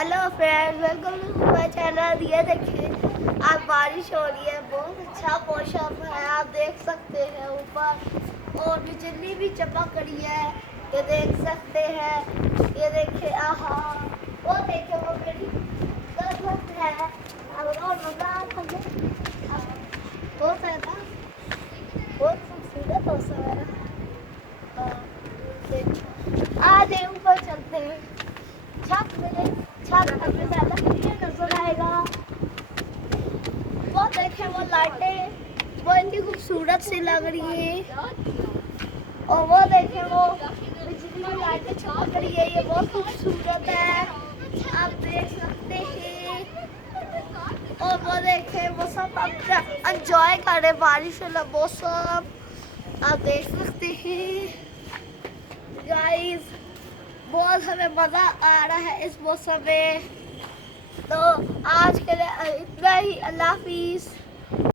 Hello friends, welcome to my channel. ये देखिए, आज बारिश हो रही है। बहुत अच्छा मौसम है, आप देख सकते हैं ऊपर, और बिजली भी चमक रही है। ये देख सकते हैं। ये देखिए, आहा, वो देखिए, वो मेरी कसम है। अब और मजा आता है। बहुत है ना, बहुत खूबसूरत मौसम है ना। आज ऊपर चलते हैं। छत हमें ज्यादा क्लियर नजर आएगा। वो देखे, वो लाइटें वो इतनी खूबसूरत सी लग रही है। और वो देखे, वो बिजली की लाइटें चमक रही है। ये बहुत खूबसूरत है, आप देख सकते हैं। और वो देखे, वो सब अपना एंजॉय करे बारिश वाला मौसम, आप देख सकते हैं गाइस। बहुत हमें मज़ा आ रहा है इस मौसम में। तो आज के लिए इतना ही। अल्लाह हाफिज़।